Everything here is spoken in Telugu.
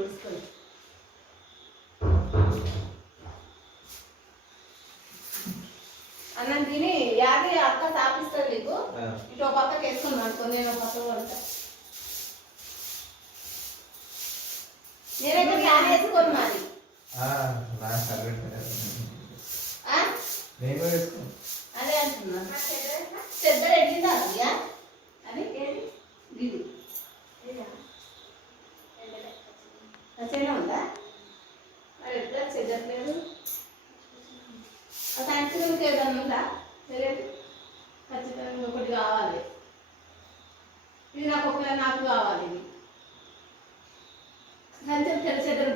తుడుచుకొని అన్నం తిని యాది అక్క తాపిస్తుంది నీకు ఇటు ఒక పక్కకి వేసుకున్నాను అనుకో నేను ఒక పక్క వంట నేనైతే ఫ్యాన్ వేసుకోను మరి అదే అంటున్నా చెద్దరు ఎట్టిందా అని ఇది మంచిగానే ఉందా మరి ఎట్లా చెద్దట్లేదు ఆ సాయంత్రం ఏదన్నా ఉందా తెలియదు ఖచ్చితంగా ఒకటి కావాలి ఇది నాకు కావాలి ఇది సంచం తెల్ల చెద్దరు